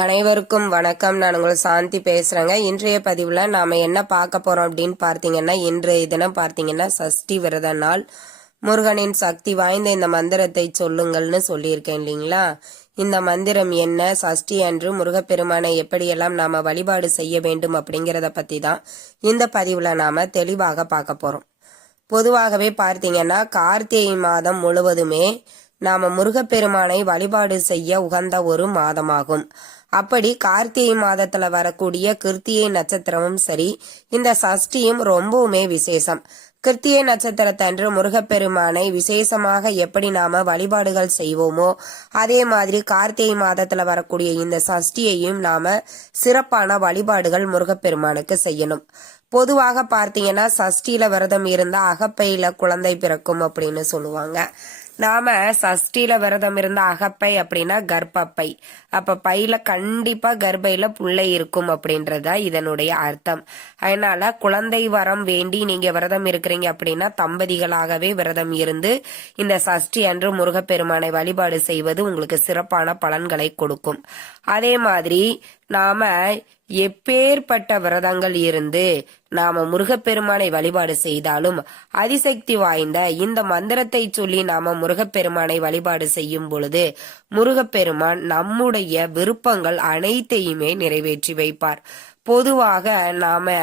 அனைவருக்கும் வணக்கம். நான் உங்களை சாந்தி பேசுறேங்க. இன்றைய பதிவுல நாம என்ன பார்க்க போறோம் அப்படின்னு பார்த்தீங்கன்னா, இன்றைய தினம் பார்த்தீங்கன்னா சஷ்டி விரத நாள். முருகனின் சக்தி வாய்ந்த இந்த மந்திரத்தை சொல்லுங்கள்னு சொல்லியிருக்கேன் இல்லைங்களா? இந்த மந்திரம் என்ன, சஷ்டி அன்று முருகப்பெருமானை எப்படியெல்லாம் நாம வழிபாடு செய்ய வேண்டும் அப்படிங்கிறத பத்தி தான் இந்த பதிவுல நாம தெளிவாக பார்க்க போறோம். பொதுவாகவே பார்த்தீங்கன்னா கார்த்திகை மாதம் முழுவதுமே நாம முருகப்பெருமானை வழிபாடு செய்ய உகந்த ஒரு மாதமாகும். அப்படி கார்த்திகை மாதத்துல வரக்கூடிய கிருத்திகை நட்சத்திரமும் சரி, இந்த சஷ்டியும் ரொம்பவுமே விசேஷம். கிருத்திகை நட்சத்திரத்தன்று முருகப்பெருமானை விசேஷமாக எப்படி நாம வழிபாடுகள் செய்வோமோ, அதே மாதிரி கார்த்திகை மாதத்துல வரக்கூடிய இந்த சஷ்டியையும் நாம சிறப்பான வழிபாடுகள் முருகப்பெருமானுக்கு செய்யணும். பொதுவாக பார்த்தீங்கன்னா சஷ்டியில விரதம் இருந்தா அகப்பையில குழந்தை பிறக்கும் அப்படின்னு சொல்லுவாங்க. நாம சஷ்டியில விரதம் இருந்த அகப்பை அப்படின்னா கர்ப்பப்பை. அப்ப பையில கண்டிப்பா கர்ப்பையில புள்ளை இருக்கும் அப்படின்றதா இதனுடைய அர்த்தம். அதனால குழந்தை வரம் வேண்டி நீங்க விரதம் இருக்கிறீங்க அப்படின்னா தம்பதிகளாகவே விரதம் இருந்து இந்த சஷ்டி அன்று முருகப்பெருமானை வழிபாடு செய்வது உங்களுக்கு சிறப்பான பலன்களை கொடுக்கும். அதே மாதிரி நாம எப்பேற்பட்ட விரதங்கள் இருந்து நாம முருகப்பெருமானை வழிபாடு செய்தாலும் அதிசக்தி வாய்ந்த இந்த மந்திரத்தை சொல்லி நாம முருகப்பெருமானை வழிபாடு செய்யும் பொழுது முருகப்பெருமான் நம்முடைய விருப்பங்கள் அனைத்தையுமே நிறைவேற்றி வைப்பார். பொதுவாக நாம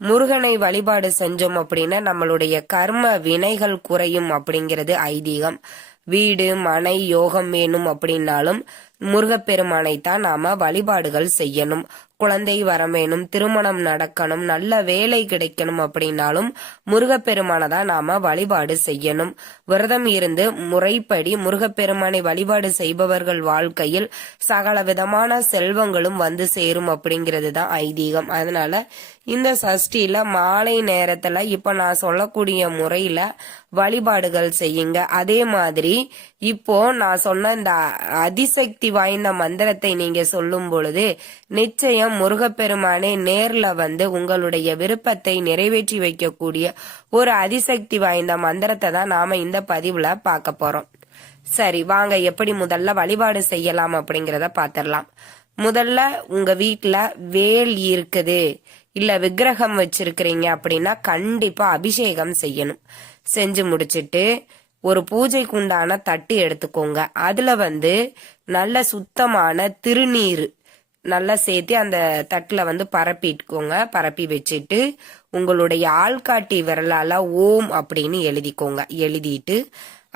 முருகனை வழிபாடு செஞ்சோம் அப்படின்னா நம்மளுடைய கர்ம வினைகள் குறையும் அப்படிங்கிறது ஐதீகம். வீடு மனை யோகம் வேணும் அப்படின்னாலும் முருகப்பெருமானைத்தான் நாம வழிபாடுகள் செய்யணும். குழந்தை வரம் வேணும், திருமணம் நடக்கணும், நல்ல வேலை கிடைக்கணும் அப்படின்னாலும் முருகப்பெருமானை தான் நாம வழிபாடு செய்யணும். விரதம் இருந்து முறைப்படி முருகப்பெருமானை வழிபாடு செய்பவர்கள் வாழ்க்கையில் சகல விதமான செல்வங்களும் வந்து சேரும் அப்படிங்கிறது தான் ஐதீகம். அதனால இந்த சஷ்டியில மாலை நேரத்துல இப்ப நான் சொல்லக்கூடிய முறையில வழிபாடுகள் செய்யுங்க. அதே மாதிரி இப்போ நான் சொன்ன இந்த அதிசக்தி வாய்ந்த மந்திரத்தை நீங்க சொல்லும் பொழுது நிச்சயம் முருகப்பெருமானே நேர்ல வந்து உங்களுடைய விருப்பத்தை நிறைவேற்றி வைக்கக்கூடிய ஒரு அதிசக்தி வாய்ந்த மந்திரத்தை தான் நாம இந்த பதிவுல பார்க்க போறோம். சரி, வாங்க எப்படி முதல்ல வழிபாடு செய்யலாம் அப்படிங்கிறத பாத்திரலாம். முதல்ல உங்க வீட்டுல வேல் இருக்குது இல்ல விக்கிரகம் வச்சிருக்கிறீங்க அப்படின்னா கண்டிப்பா அபிஷேகம் செய்யணும். செஞ்சு முடிச்சிட்டு ஒரு பூஜைக்கு உண்டான தட்டு எடுத்துக்கோங்க. அதுல வந்து நல்ல சுத்தமான திருநீர் நல்லா சேர்த்து அந்த தட்டுல வந்து பரப்பிட்டுக்கோங்க. பரப்பி வச்சுட்டு உங்களுடைய ஆள்காட்டி விரலால ஓம் அப்படின்னு எழுதிக்கோங்க. எழுதிட்டு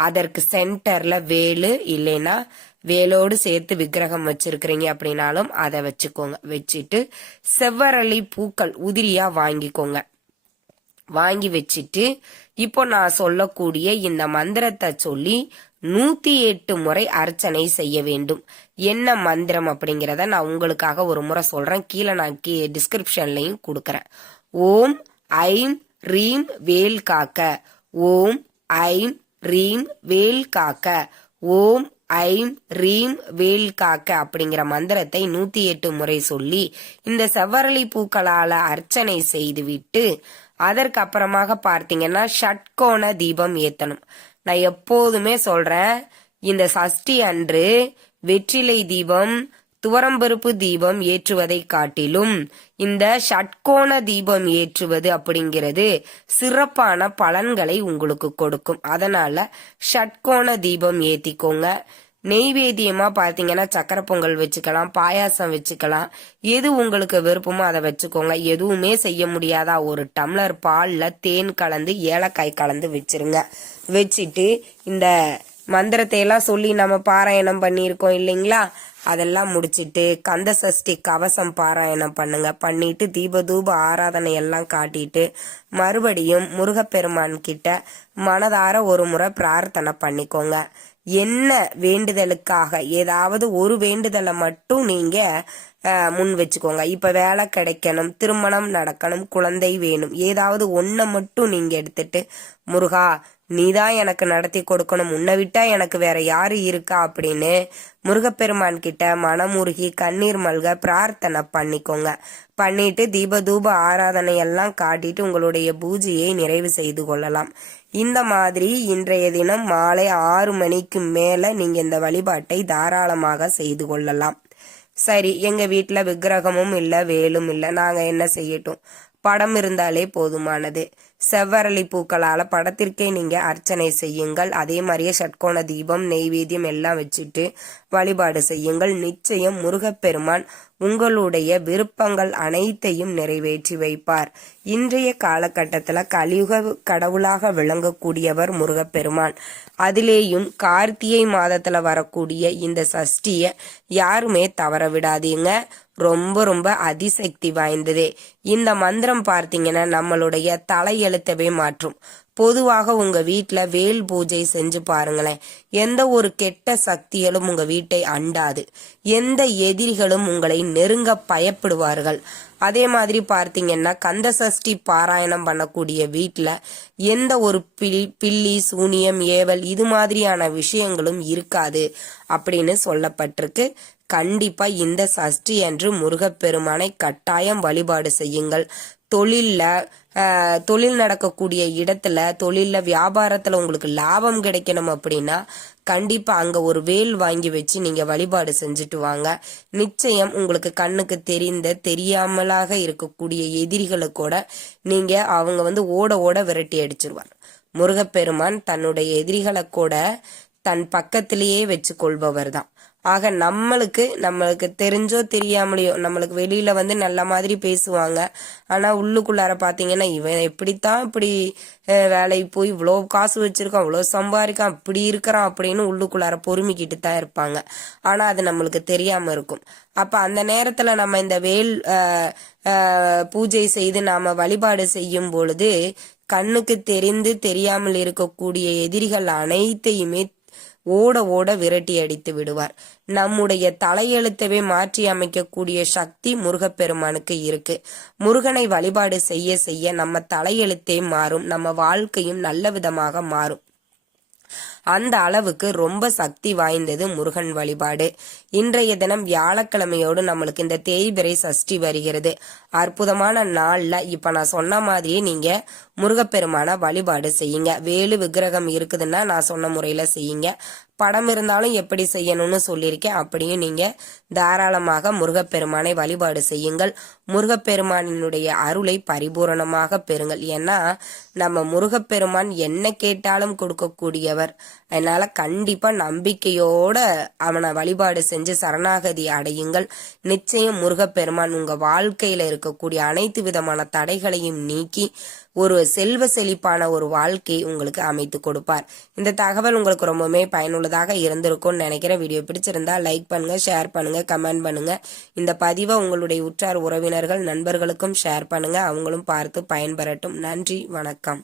அதற்கு சென்டர்ல வேலு இல்லைன்னா வேலோடு சேர்த்து விக்கிரகம் வச்சிருக்கிறீங்க அப்படின்னாலும் அதை வச்சுக்கோங்க. வச்சுட்டு செவ்வரளி பூக்கள் உதிரியா வாங்கிக்கோங்க. வாங்கி வச்சுட்டு இப்போ நான் சொல்லக்கூடிய இந்த மந்திரத்தை சொல்லி 108 முறை அர்ச்சனை செய்ய வேண்டும். என்ன மந்திரம் அப்படிங்கிறத நான் உங்களுக்காக ஒரு முறை சொல்றேன். கீழே நான் டிஸ்கிரிப்ஷன்லையும் கொடுக்கறேன். ஓம் ஐம் ரீம் வேல் காக்க, ஓம் ஐம் ரீம் வேல் காக்க, ஓம் ஐம் ரீம் வேல் காக்க அப்படிங்கிற மந்திரத்தை 108 முறை சொல்லி இந்த செவ்வரளி பூக்களால அர்ச்சனை செய்து விட்டு அதற்கு அப்புறமாக பார்த்தீங்கன்னா ஷட்கோண தீபம் ஏத்தணும். நான் எப்போதுமே சொல்றேன், இந்த சஷ்டி அன்று வெற்றிலை தீபம் துவரம்பருப்பு தீபம் ஏற்றுவதை காட்டிலும் இந்த ஷட்கோண தீபம் ஏற்றுவது அப்படிங்கிறது சிறப்பான பலன்களை உங்களுக்கு கொடுக்கும். அதனால ஷட்கோண தீபம் ஏத்திக்கோங்க. நெய்வேத்தியமா பார்த்தீங்கன்னா சக்கரை பொங்கல் வச்சுக்கலாம், பாயாசம் வச்சுக்கலாம். எது உங்களுக்கு விருப்பமோ அதை வச்சுக்கோங்க. எதுவுமே செய்ய முடியாதா ஒரு டம்ளர் பால்ல தேன் கலந்து ஏலக்காய் கலந்து வச்சிருங்க. வச்சுட்டு இந்த மந்திரத்தை எல்லாம் சொல்லி நம்ம பாராயணம் பண்ணியிருக்கோம் இல்லைங்களா, அதெல்லாம் முடிச்சிட்டு கந்த சஷ்டி கவசம் பாராயணம் பண்ணுங்க. பண்ணிட்டு தீப தூப ஆராதனை எல்லாம் காட்டிட்டு மறுபடியும் முருகப்பெருமான் கிட்ட மனதார ஒரு முறை பிரார்த்தனை பண்ணிக்கோங்க. என்ன வேண்டுதலுக்காக ஏதாவது ஒரு வேண்டுதலை மட்டும் நீங்க முன் வச்சுக்கோங்க. இப்ப வேலை கிடைக்கணும், திருமணம் நடக்கணும், குழந்தை வேணும், ஏதாவது ஒன்ன மட்டும் நீங்க எடுத்துட்டு முருகா நீதான் எனக்கு நடத்தி கொடுக்கணும், உன்னை விட்டா எனக்கு வேற யாரு இருக்கா அப்படின்னு முருகப்பெருமான் கிட்ட மனமுருகி கண்ணீர் மல்க பிரார்த்தனை பண்ணிக்கோங்க. பண்ணிட்டு தீப தூப ஆராதனை எல்லாம் காட்டிட்டு உங்களுடைய பூஜையை நிறைவு செய்து கொள்ளலாம். இந்த மாதிரி இன்றைய தினம் மாலை 6 மணிக்கு மேல நீங்க இந்த வழிபாட்டை தாராளமாக செய்து கொள்ளலாம். சரி, எங்க வீட்டுல விக்கிரகமும் இல்ல, வேலும் இல்ல, நாங்க என்ன செய்யட்டும்? படம் இருந்தாலே போதுமானது. செவ்வரளி பூக்களால படத்திற்கே நீங்க அர்ச்சனை செய்யுங்கள். அதே மாதிரியே ஷட்கோண தீபம், நெய்வேத்தியம் எல்லாம் வச்சுட்டு வழிபாடு செய்யுங்கள். நிச்சயம் முருகப்பெருமான் உங்களுடைய விருப்பங்கள் அனைத்தையும் நிறைவேற்றி வைப்பார். இன்றைய காலகட்டத்துல கலியுக கடவுளாக விளங்கக்கூடியவர் முருகப்பெருமான். அதிலேயும் கார்த்திகை மாதத்துல வரக்கூடிய இந்த சஷ்டிய யாருமே தவற விடாதீங்க. ரொம்ப ரொம்ப அதிசக்தி வாய்ந்ததே. இந்த மந்திரம் பார்த்தீங்கன்னா நம்மளுடைய தலையெழுத்தவே மாற்றும். பொதுவாக உங்க வீட்டுல வேல் பூஜை செஞ்சு பாருங்களேன். எந்த ஒரு கெட்ட சக்திகளும் உங்க வீட்டை அண்டாது. எந்த எதிரிகளும் உங்களை நெருங்க பயப்படுவார்கள். அதே மாதிரி பார்த்தீங்கன்னா கந்த சஷ்டி பாராயணம் பண்ணக்கூடிய வீட்டுல எந்த ஒரு பில்லி சூனியம் ஏவல் இது மாதிரியான விஷயங்களும் இருக்காது அப்படின்னு சொல்லப்பட்டிருக்கு. கண்டிப்பா இந்த சஷ்டி அன்று முருகப்பெருமானை கட்டாயம் வழிபாடு செய்யுங்கள். தொழில் நடக்கக்கூடிய இடத்துல, தொழில்ல வியாபாரத்துல உங்களுக்கு லாபம் கிடைக்கணும் அப்படின்னா கண்டிப்பா அங்க ஒரு வேல் வாங்கி வச்சு நீங்க வழிபாடு செஞ்சுட்டு வாங்க. நிச்சயம் உங்களுக்கு கண்ணுக்கு தெரியாமலாக இருக்கக்கூடிய எதிரிகளை கூட நீங்க அவங்க ஓட ஓட விரட்டி அடிச்சிருவார். முருகப்பெருமான் தன்னுடைய எதிரிகளை கூட தன் பக்கத்திலேயே வச்சு கொள்பவர் தான். ஆக நம்மளுக்கு தெரிஞ்சோ தெரியாமலையோ நம்மளுக்கு வெளியில நல்ல மாதிரி பேசுவாங்க. ஆனா உள்ளுக்குள்ளார பாத்தீங்கன்னா இவன் எப்படித்தான் இப்படி வேலைக்கு போய் இவ்வளோ காசு வச்சிருக்கான், இவ்வளோ சம்பாதிக்கான், இப்படி இருக்கிறான் அப்படின்னு உள்ளுக்குள்ளார பொறுமிக்கிட்டு தான் இருப்பாங்க. ஆனா அது நம்மளுக்கு தெரியாம இருக்கும். அப்ப அந்த நேரத்துல நம்ம இந்த வேல் பூஜை செய்து நாம வழிபாடு செய்யும் பொழுது கண்ணுக்கு தெரியாமல் இருக்கக்கூடிய எதிரிகள் அனைத்தையுமே ஓட ஓட விரட்டி அடித்து விடுவார். நம்முடைய தலையெழுத்தவே மாற்றி அமைக்கக்கூடிய சக்தி முருகப்பெருமானுக்கு இருக்கு. முருகனை வழிபாடு செய்ய செய்ய நம்ம தலையெழுத்தே மாறும், நம்ம வாழ்க்கையும் நல்ல விதமாக மாறும். அந்த அளவுக்கு ரொம்ப சக்தி வாய்ந்தது முருகன் வழிபாடு. இன்றைய தினம் வியாழக்கிழமையோடு நம்மளுக்கு இந்த தேய்பிறை சஷ்டி வருகிறது. அற்புதமான நாள்ல இப்ப நான் சொன்ன மாதிரியே நீங்க முருகப்பெருமான வழிபாடு செய்யுங்க. வேலு விக்கிரகம் இருக்குதுன்னா நான் சொன்ன முறையில செய்யுங்க. படம் இருந்தாலும் எப்படி செய்யணும்னு சொல்லியிருக்கேன். அப்படியும் நீங்க தாராளமாக முருகப்பெருமானை வழிபாடு செய்யுங்கள். முருகப்பெருமானினுடைய அருளை பரிபூரணமாக பெறுங்கள். ஏன்னா நம்ம முருகப்பெருமான் என்ன கேட்டாலும் கொடுக்கக்கூடியவர். அதனால கண்டிப்பா நம்பிக்கையோட அவனை வழிபாடு செஞ்சு சரணாகதி அடையுங்கள். நிச்சயம் முருகப்பெருமான் உங்க வாழ்க்கையில இருக்கக்கூடிய அனைத்து விதமான தடைகளையும் நீக்கி ஒரு செல்வ செழிப்பான ஒரு வாழ்க்கை உங்களுக்கு அமைத்து கொடுப்பார். இந்த தகவல் உங்களுக்கு ரொம்பவுமே பயனுள்ளதாக இருந்திருக்கும்னு நினைக்கிறேன். வீடியோ பிடிச்சிருந்தா லைக் பண்ணுங்க, ஷேர் பண்ணுங்க, கமெண்ட் பண்ணுங்க. இந்த பதிவை உங்களுடைய உற்றார் உறவினர்கள் நண்பர்களுக்கும் ஷேர் பண்ணுங்க. அவங்களும் பார்த்து பயன்பெறட்டும். நன்றி, வணக்கம்.